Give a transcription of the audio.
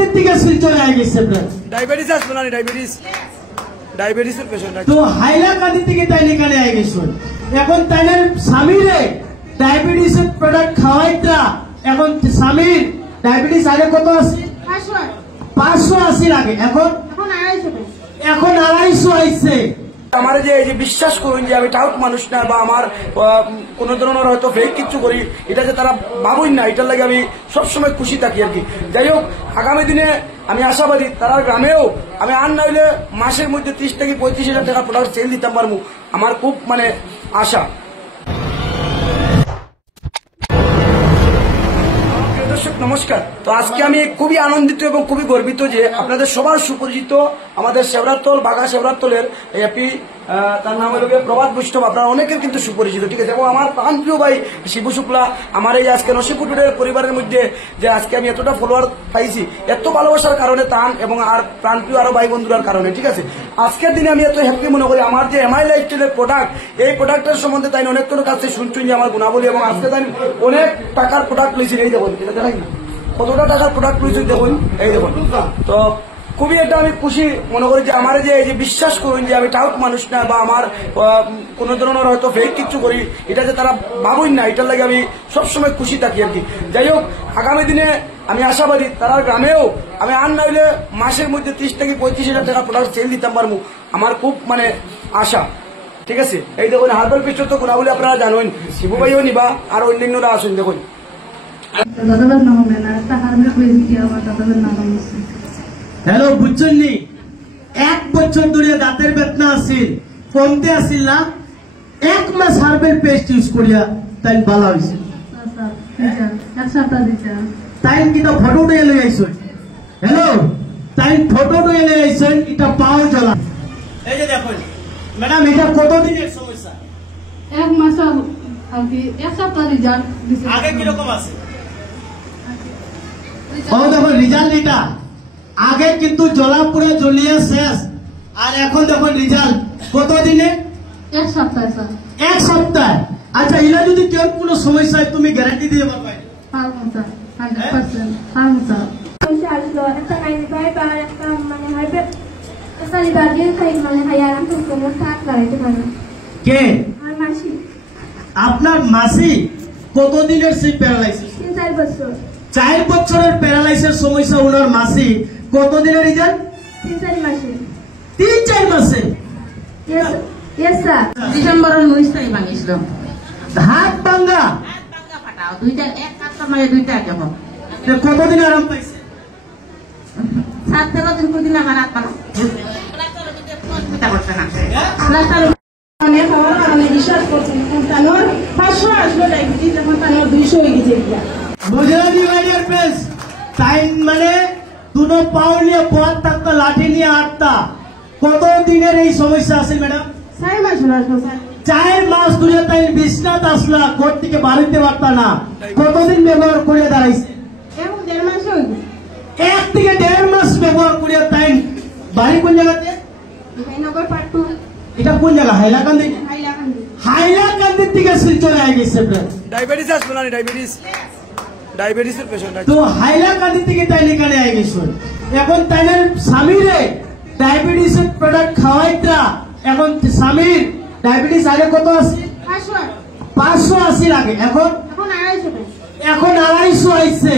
হাইলাকান্দির থেকে শিলচরে আই গেছে ডায়াবেটিস আসবে না ডায়াবেটিসের পেশেন্ট তো হাইলাকান্দি থেকে তাই এখানে আই গেছে এখন তাইনের স্বামীরে ডায়াবেটিসের প্রোডাক্ট খাওয়াইতা এখন স্বামীর ডায়াবেটিস আগে কত আছে 580 লাগে এখন 250 আইছে আমার যে এই যে বিশ্বাস করুন যে আমি টাউট মানুষ না বা আমার কোন ধরনের হয়তো ফেক কিছু করি এটা যে তারা ভাবুই না এটার লাগে আমি সবসময় খুশি থাকি আর কি। যাই হোক আগামী দিনে আমি আশাবাদী তারা গ্রামেও আমি আর নাইলে মাসের মধ্যে 30 থেকে 35,000 টাকা প্রোডাক্ট সেল দিতাম পারবো আমার খুব আশা। দর্শক নমস্কার, তো আজকে আমি খুবই আনন্দিত এবং খুবই গর্বিত যে আপনাদের সবার সুপরিচিত আমাদের শেবরাতল বাঘা শেবরাতলের এপি তার নাম হল প্রভাত বৈষ্ণব, আপনারা অনেকের কিন্তু সুপরিচিত, ঠিক আছে। এবং আমার প্রাণপ্রিয় ভাই শিবু শুক্লা আমার এই আজকে নসিপুরের পরিবারের মধ্যে যে আজকে আমি এতটা ফলোয়ার পাইছি এত ভালোবাসার কারণে তান এবং আর প্রাণপ্রিয় আরো ভাই বন্ধুরার কারণে, ঠিক আছে। আজকের দিনে আমি এত হ্যাপি মনে করি আমার যে এমআই লাইফস্টাইলের প্রোডাক্ট এই প্রোডাক্টের সম্বন্ধে তাই অনেক কোনো কাছে শুনছুন যে আমার গুণাবলী এবং আজকে তাই অনেক টাকার প্রোডাক্ট লইছি এই দেখুন এটা দেখাই না কতটা টাকার প্রোডাক্ট লইছি দেখুন এই দেখুন। তো খুবই এটা আমি খুশি মনে করি যে আমার যে এই যে বিশ্বাস করুন যে আমি টাউট মানুষ না বা আমার কোন ধরনের হয়তো ফেক কিছু করি এটা যে তারা ভাবুই না এটার লাগে আমি সবসময় খুশি থাকি আর কি। যাই হোক আগামী দিনে আমি আশাবাদী তারা গ্রামেও আমি আর নাইলে মাসের মধ্যে 30 থেকে 35,000 টাকা প্রোডাক্ট সেল দিতাম পারবো আমার খুব আশা, ঠিক আছে। এই দেখুন হার্বাল পিস্টল তো গুণাবলী আপনারা জানেন, শিবু ভাইও নিবা আর অন্যান্যরা আসুন দেখুন। হ্যালো বুঝছেন নি 1 বছর ধরে দাঁতের বেদনা আছিল কমতে আসিল না 1 মাস হার্বাল পেস্ট ইউজ করিয়া তাই ভালো হয়েছে তাই কিন্তু ফটো দিয়ে লই আইছেন। হ্যালো তাই ফটো দিয়ে লই আইছেন এটা পাও জ্বলা এই যে দেখুন ম্যাডাম এটা কতদিনের সমস্যা 1 মাস আগে 1 সপ্তাহ রিজাল্ট দিছে আগে কি রকম আছে ও দেখো রেজাল্ট এটা আগে কিন্তু জ্বলা পুরো জ্বলিয়ে শেষ আর এখন দেখো রেজাল্ট কতদিনে 1 সপ্তাহ স্যার 1 সপ্তাহ। আচ্ছা এলা যদি কেউ কোনো সমস্যা হয় তুমি গ্যারান্টি দিয়ে পারবে পারবো স্যার 100% পারবো স্যার সমস্যা আসলো একটা কাহিনী পাই আর একটা মানে হাইবে একটা লিবাজিয়ান খাই মানে হায়ারাম তো কোনো থাক লাগাইতে পারে কে আর মাসি আপনার মাসি কতদিনের সেই প্যারালাইসিস 3-4 বছর 4 বছরের প্যারালাইসিস সমস্যা ওনার মাসি কতদিনের রেজাল্ট 3-4 মাসে 3-4 মাসে ইয়েস স্যার ডিসেম্বরের 19 তারিখ ভাঙিছিল হাত ভাঙা ফাটাও দুইটা এক কাজ মানে দুইটা কেমন কতদিন আরাম পাইছে 7-13 দিন কোদিন আমার হাত পালা মানে খাওয়ার কারণে বিশ্বাস করছেন তানোর 500 আসলো ডায়াবেটিস যখন তানোর 200 হয়ে গেছে বুঝলা ডিভাইডার পেস টাইম মানে দুটো পাও নিয়ে পথ থাকতো লাঠি নিয়ে আটটা কত দিনের এই সমস্যা আছে ম্যাডাম 4 মাস হলো স্যার 4 মাস ধরে তাই বিছনাত আসলা কোর্ট থেকে বাড়িতে পারতা না কতদিন ব্যবহার করে দাঁড়াইছে 1.5 মাস হয়ে গেছে 1 থেকে 1.5 মাস ব্যবহার করে তাই বাড়ি কোন জায়গাতে নগর পার্ট 2 এটা কোন জায়গা হাইলাকান্দি হাইলাকান্দি থেকে শিলচরে আই গেছে ডায়াবেটিস আসবে না ডায়াবেটিসের পেশেন্ট তো হাইলাকান্দি থেকে তাই এখানে আই গেছে এখন তাইনের স্বামীরে ডায়াবেটিসের প্রোডাক্ট খাওয়াইতা এখন স্বামীর ডায়াবেটিস আগে কত আছে 580 লাগে এখন 250 আইছে